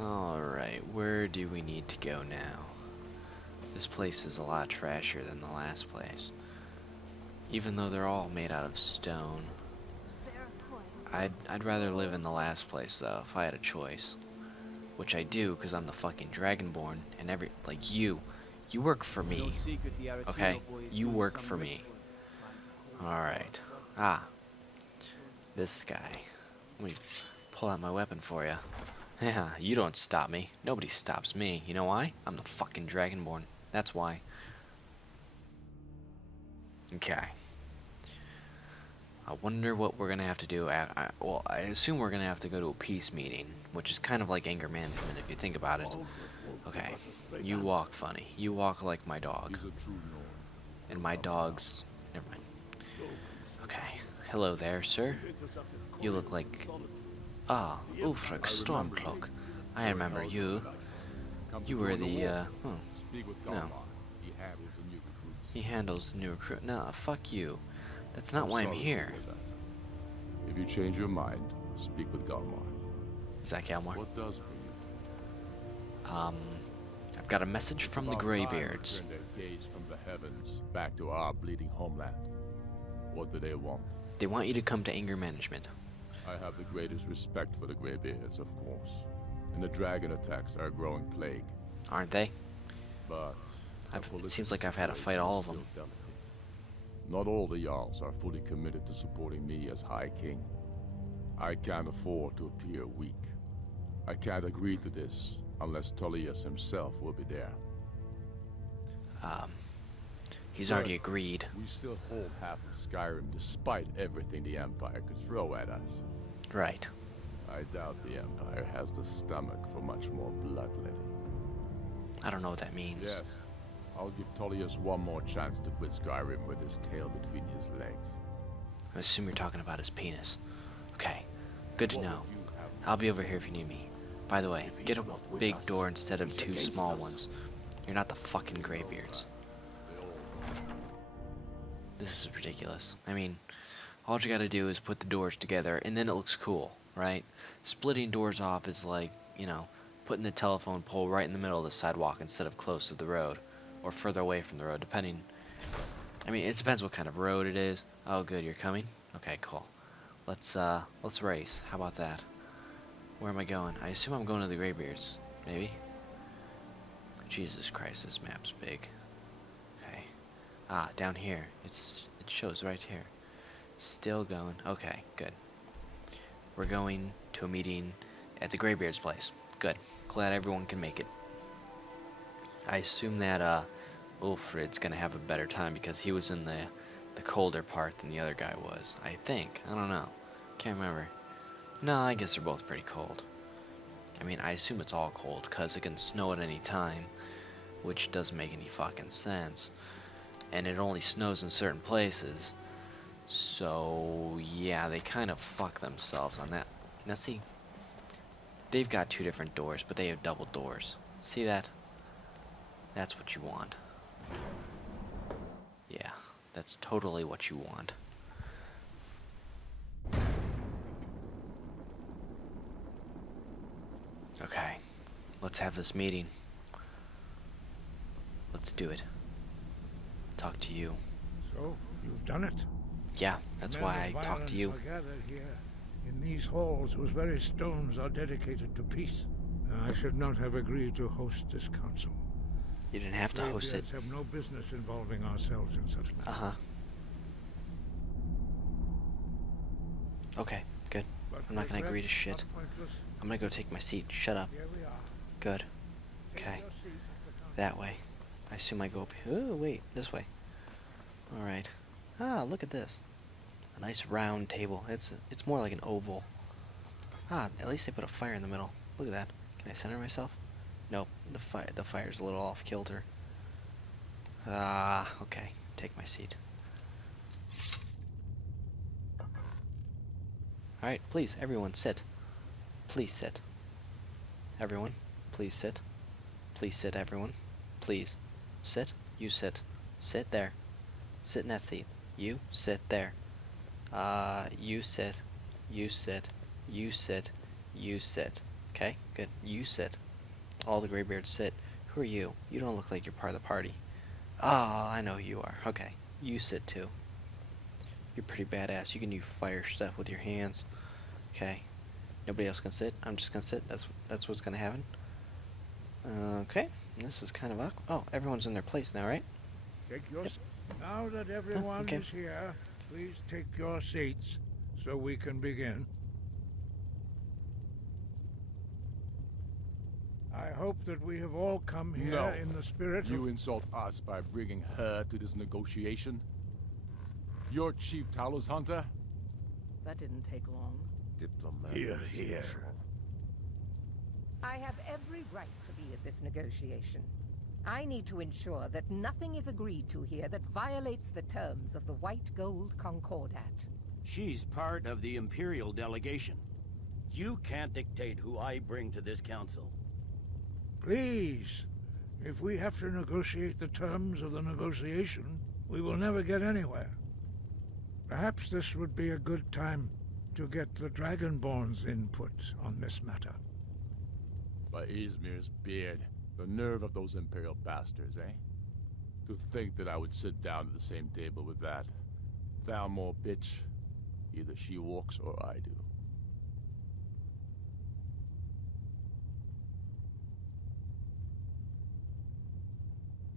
Alright, where do we need to go now? This place is a lot trashier than the last place. Even though they're all made out of stone. I'd rather live in the last place though, if I had a choice. Which I do, because I'm the fucking Dragonborn, and like you work for me. Okay? You work for me. Alright. Ah. This guy. Let me pull out my weapon for you. Yeah, you don't stop me. Nobody stops me. You know why? I'm the fucking Dragonborn. That's why. Okay. I wonder what we're gonna have to do well, I assume we're gonna have to go to a peace meeting, which is kind of like anger management if you think about it. Okay, you walk funny. You walk like my dog. And my dog's... never mind. Okay, hello there, sir. You look like... Ah, Ulfric Stormcloak. I remember you. You were the, no. He handles new recruit. No, fuck you. That's not why I'm here. If you change your mind, speak with Galmar. Is that Galmar? What does bring you? I've got a message from the graybeards. Turn their gaze from the heavens back to our bleeding homeland. What do they want? They want you to come to anger management. I have the greatest respect for the graybeards, of course. And the dragon attacks are a growing plague. Aren't they? But it seems like I've had to fight all of them. Not all the Jarls are fully committed to supporting me as High King. I can't afford to appear weak. I can't agree to this unless Tullius himself will be there. He's already agreed. We still hold half of Skyrim despite everything the Empire could throw at us. Right. I doubt the Empire has the stomach for much more bloodletting. I don't know what that means. Yes. I'll give Tullius one more chance to quit Skyrim with his tail between his legs. I assume you're talking about his penis. Okay. Good to know. I'll be over here if you need me. By the way, get a big door instead of two small ones. You're not the fucking graybeards. This is ridiculous. I mean, all you gotta do is put the doors together and then it looks cool, right? Splitting doors off is like, you know, putting the telephone pole right in the middle of the sidewalk instead of close to the road. Or further away from the road, depending. I mean, it depends what kind of road it is. Oh, good, you're coming? Okay, cool. Let's race. How about that? Where am I going? I assume I'm going to the graybeards. Maybe? Jesus Christ, this map's big. Okay. Ah, down here. It shows right here. Still going. Okay, good. We're going to a meeting at the graybeards' place. Good. Glad everyone can make it. I assume that Ulfrid's gonna have a better time because he was in the colder part than the other guy was. I think. I don't know. Can't remember. No, I guess they're both pretty cold. I mean, I assume it's all cold because it can snow at any time, which doesn't make any fucking sense. And it only snows in certain places. So, yeah, they kind of fuck themselves on that. Now see, they've got two different doors, but they have double doors. See that? That's what you want. Yeah, that's totally what you want. Okay, let's have this meeting. Let's do it. Talk to you. So, you've done it? Yeah, that's why I talked to you. Gathered here in these halls whose very stones are dedicated to peace. I should not have agreed to host this council. You didn't have to host it. We have no business involving ourselves in such matters. Uh-huh. Okay, good. I'm not gonna agree to shit. I'm gonna go take my seat. Shut up. Good. Okay. That way. I assume I go up here. Oh, wait. This way. Alright. Ah, look at this. A nice round table. It's more like an oval. Ah, at least they put a fire in the middle. Look at that. Can I center myself? Nope. The fire's a little off kilter. Ah, okay. Take my seat. Alright, please, everyone, sit. Please sit. Everyone, please sit. Please sit, everyone. Please. Sit. You sit. Sit there. Sit in that seat. You sit there. You sit. You sit. You sit. You sit. Okay? Okay, good. You sit. All the graybeards sit. Who are you? You don't look like you're part of the party. Ah, I know who you are. Okay, you sit too. You're pretty badass. You can do fire stuff with your hands. Okay. Nobody else can sit. I'm just gonna sit. That's what's gonna happen. Okay. This is kind of awkward. Oh, everyone's in their place now, right? Take your Now that everyone okay. is here, please take your seats so we can begin. I hope that we have all come here No. in the spirit You of... insult us by bringing her to this negotiation? You're Chief Talos Hunter? That didn't take long. Diplomat. Here. I have every right to be at this negotiation. I need to ensure that nothing is agreed to here that violates the terms of the White Gold Concordat. She's part of the Imperial delegation. You can't dictate who I bring to this council. Please, if we have to negotiate the terms of the negotiation, we will never get anywhere. Perhaps this would be a good time to get the Dragonborn's input on this matter. By Izmir's beard. The nerve of those Imperial bastards, eh? To think that I would sit down at the same table with that. Thalmor bitch. Either she walks or I do.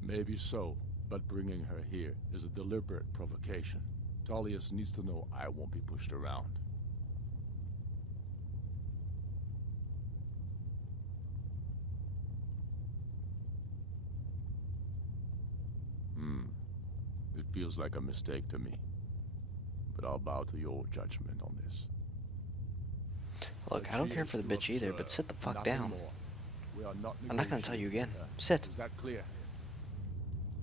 Maybe so, but bringing her here is a deliberate provocation. Tullius needs to know I won't be pushed around. It feels like a mistake to me. But I'll bow to your judgment on this. Look, I don't care for the bitch either, but sit the fuck down. I'm not gonna tell you again. Sit. Is that clear?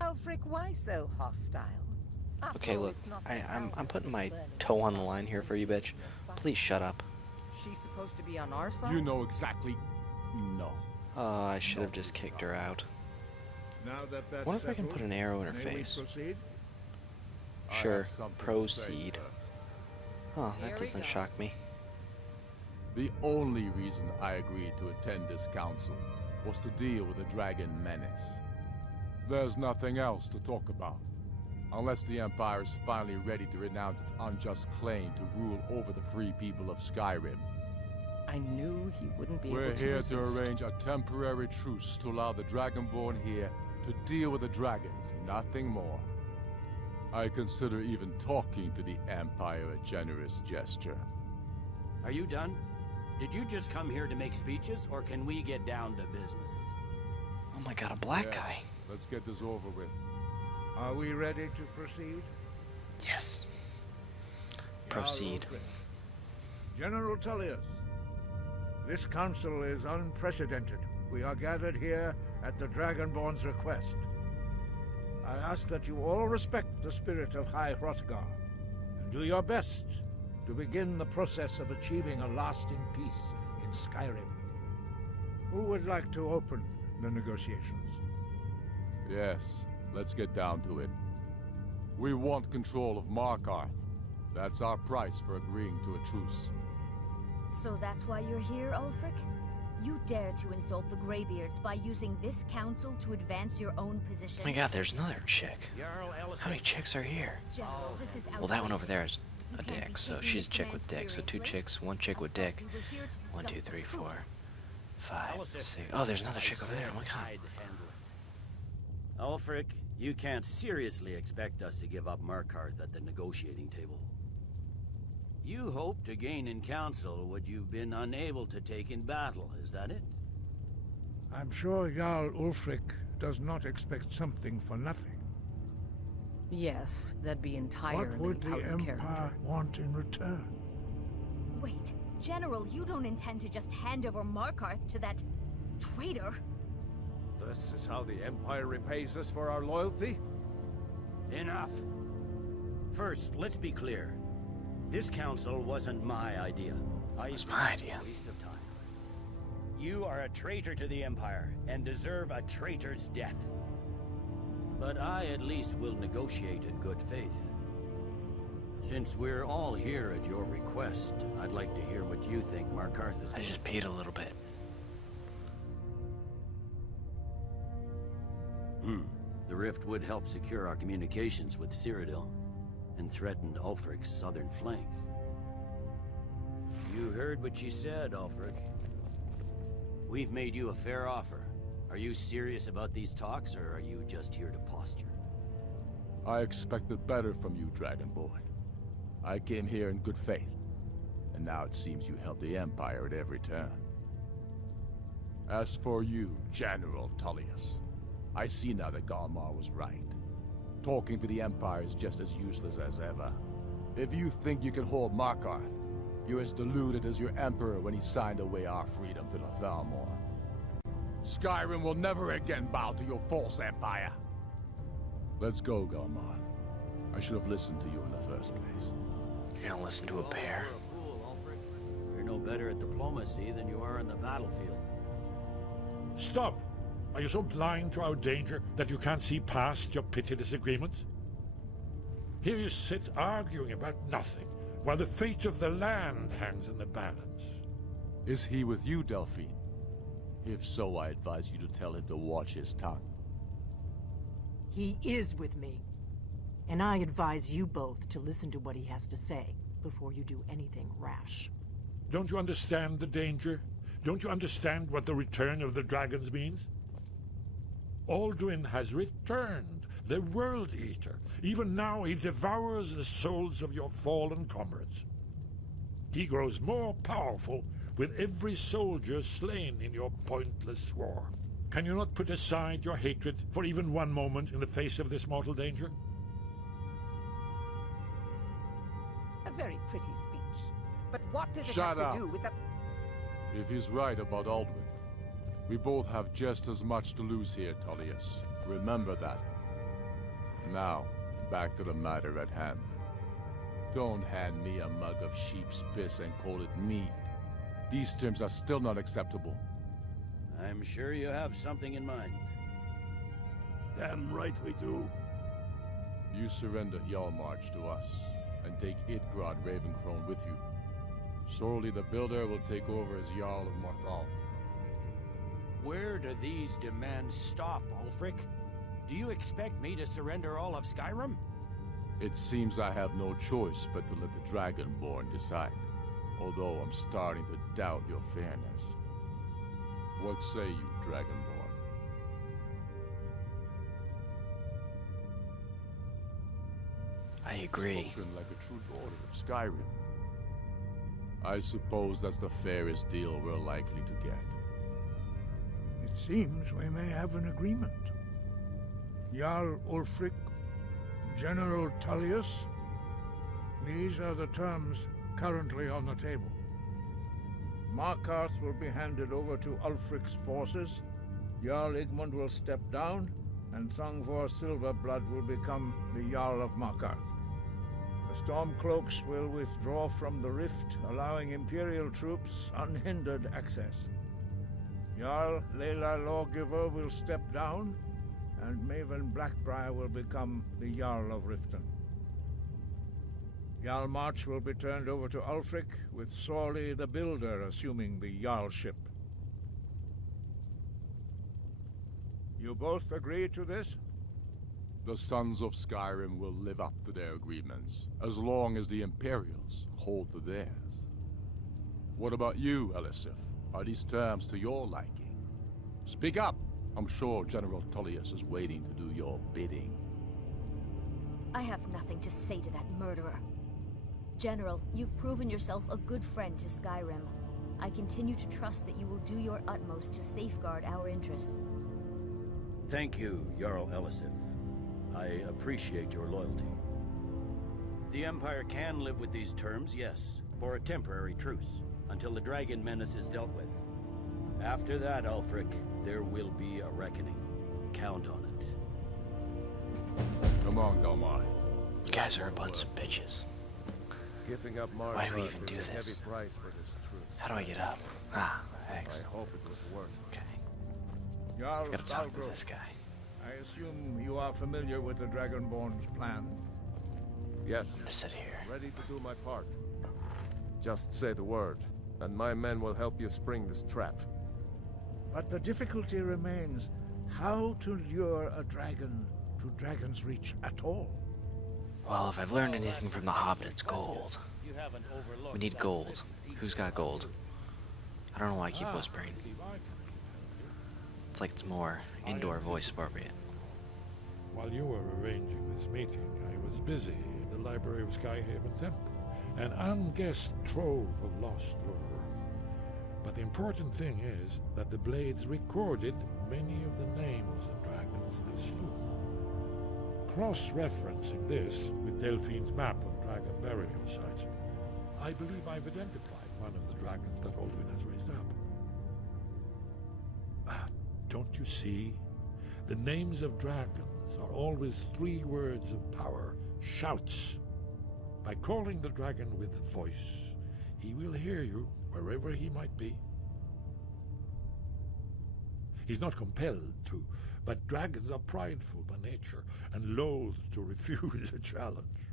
Ulfric, why so hostile? Okay, look, I'm putting my toe on the line here for you, bitch. Please shut up. She's supposed to be on our side? You know exactly. No. Oh, I should have just kicked her out. Now that that's What if I can settled, put an arrow in her may we face? proceed? I have Sure, something to say proceed. first. Oh, Here that we doesn't go. shock me. The only reason I agreed to attend this council was to deal with the dragon menace. There's nothing else to talk about. Unless the Empire is finally ready to renounce its unjust claim to rule over the free people of Skyrim. I knew he wouldn't be We're able to here resist. to arrange a temporary truce to allow the Dragonborn here to deal with the dragons, nothing more. I consider even talking to the Empire a generous gesture. Are you done? Did you just come here to make speeches, or can we get down to business? Oh my god, a black Yeah, guy. Let's get this over with. Are we ready to proceed? Yes. Proceed. Jarl Ulfric. General Tullius, this council is unprecedented. We are gathered here at the Dragonborn's request. I ask that you all respect the spirit of High Hrothgar, and do your best to begin the process of achieving a lasting peace in Skyrim. Who would like to open the negotiations? Yes, let's get down to it. We want control of Markarth. That's our price for agreeing to a truce. So that's why you're here, Ulfric? You dare to insult the graybeards by using this council to advance your own position. Oh my god, there's another chick. Jarl How many chicks are here? General, this is Well, that one over there is You a can't be dick, so taking she's a this chick with command dick. So two seriously. chicks, one chick with I thought dick. we were here to 1, 2, discuss 3, the 4, truce. 5, 6. Oh, there's another chick over there. Oh my god. Ulfric, you can't seriously expect us to give up Markarth at the negotiating table. You hope to gain in council what you've been unable to take in battle, is that it? I'm sure Jarl Ulfric does not expect something for nothing. Yes, that'd be entirely What would the out of Empire character. want in return? Wait, General, you don't intend to just hand over Markarth to that traitor? This is how the Empire repays us for our loyalty? Enough! First, let's be clear. This council wasn't my idea. was my idea. Waste of time. You are a traitor to the Empire, and deserve a traitor's death. But I at least will negotiate in good faith. Since we're all here at your request, I'd like to hear what you think Markarth is I doing. just peed a little bit. The rift would help secure our communications with Cyrodiil, and threatened Ulfric's southern flank. You heard what she said, Ulfric. We've made you a fair offer. Are you serious about these talks, or are you just here to posture? I expected better from you, Dragonborn. I came here in good faith, and now it seems you help the Empire at every turn. As for you, General Tullius, I see now that Galmar was right. Talking to the Empire is just as useless as ever. If you think you can hold Markarth, you're as deluded as your Emperor when he signed away our freedom to the Thalmor. Skyrim will never again bow to your false empire. Let's go, Galmar. I should have listened to you in the first place. You're gonna listen to a bear? You're a fool, Ulfric. You're no better at diplomacy than you are in the battlefield. Stop! Are you so blind to our danger that you can't see past your petty disagreements? Here you sit arguing about nothing, while the fate of the land hangs in the balance. Is he with you, Delphine? If so, I advise you to tell him to watch his tongue. He is with me. And I advise you both to listen to what he has to say before you do anything rash. Don't you understand the danger? Don't you understand what the return of the dragons means? Alduin has returned, the World Eater. Even now he devours the souls of your fallen comrades. He grows more powerful with every soldier slain in your pointless war. Can you not put aside your hatred for even one moment in the face of this mortal danger? A very pretty speech. But what does it Shut have up. to do with the... If he's right about Alduin, we both have just as much to lose here, Tullius. Remember that. Now, back to the matter at hand. Don't hand me a mug of sheep's piss and call it mead. These terms are still not acceptable. I'm sure you have something in mind. Damn right we do. You surrender Hjalmarch to us, and take Idgrod Ravencrone with you. Sorli the Builder will take over as Jarl of Morthal. Where do these demands stop, Ulfric? Do you expect me to surrender all of Skyrim? It seems I have no choice but to let the Dragonborn decide, although I'm starting to doubt your fairness. What say you, Dragonborn? I agree. Spoken like a true daughter of Skyrim. I suppose that's the fairest deal we're likely to get. It seems we may have an agreement. Jarl Ulfric, General Tullius, these are the terms currently on the table. Markarth will be handed over to Ulfric's forces, Jarl Igmund will step down, and Thangvor Silverblood will become the Jarl of Markarth. The Stormcloaks will withdraw from the rift, allowing Imperial troops unhindered access. Jarl Leila Lawgiver will step down, and Maven Blackbriar will become the Jarl of Riften. Hjalmarch will be turned over to Ulfric, with Sorli the Builder assuming the Jarlship. You both agree to this? The Sons of Skyrim will live up to their agreements, as long as the Imperials hold to theirs. What about you, Elisif? Are these terms to your liking? Speak up! I'm sure General Tullius is waiting to do your bidding. I have nothing to say to that murderer. General, you've proven yourself a good friend to Skyrim. I continue to trust that you will do your utmost to safeguard our interests. Thank you, Jarl Elisif. I appreciate your loyalty. The Empire can live with these terms, yes, for a temporary truce, until the dragon menace is dealt with. After that, Ulfric, there will be a reckoning. Count on it. Come on, Galmar. You guys are a bunch of bitches. Giving up Why do we Markarth even do is a this? heavy price for this truth. How do I get up? Ah, thanks. I hope it was worth it. Okay. Jarl Gotta talk to Balgruuf, this guy. I assume you are familiar with the Dragonborn's plan. Yes, I'm gonna sit here. ready to do my part. Just say the word, and my men will help you spring this trap. But the difficulty remains, how to lure a dragon to Dragon's Reach at all. Well, if I've learned anything from The Hobbit, it's gold. We need gold. Who's got gold? I don't know why I keep whispering. It's like it's more indoor voice appropriate. While you were arranging this meeting, I was busy in the library of Skyhaven Temple, an unguessed trove of lost lore. But the important thing is that the Blades recorded many of the names of dragons they slew. Cross-referencing this with Delphine's map of dragon burial sites, I believe I've identified one of the dragons that Alduin has raised up. Don't you see? The names of dragons are always 3 words of power, shouts. By calling the dragon with a voice, he will hear you wherever he might be. He's not compelled to, but dragons are prideful by nature and loath to refuse a challenge.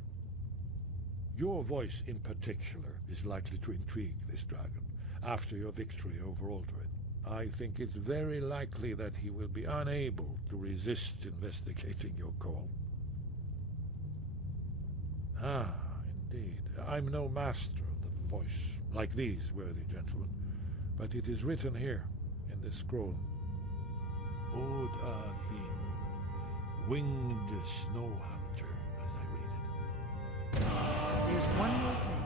Your voice in particular is likely to intrigue this dragon after your victory over Alduin. I think it's very likely that he will be unable to resist investigating your call. Ah, indeed. I'm no master of the voice, like these worthy gentlemen, but it is written here in this scroll. Od Avin, winged snow hunter, as I read it. There's one more thing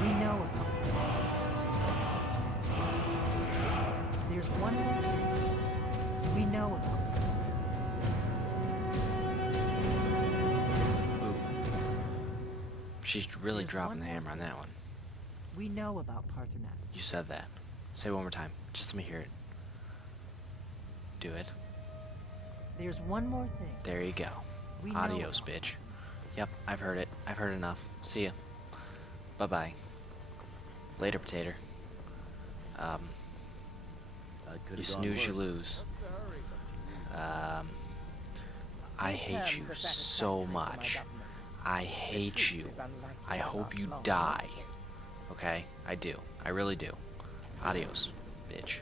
we know about it. There's one more thing we know about it. Ooh. She's really dropping the hammer on that one. We know about Parthenath. You said that. Say it one more time. Just let me hear it. Do it. There's one more thing. There you go. We know Adios, about bitch. Yep, I've heard it. I've heard enough. See ya. Bye-bye. Later, potato. You snooze, you lose. I hate you so much. I hate you. I hope you die. Okay? I do. I really do. Adios, bitch.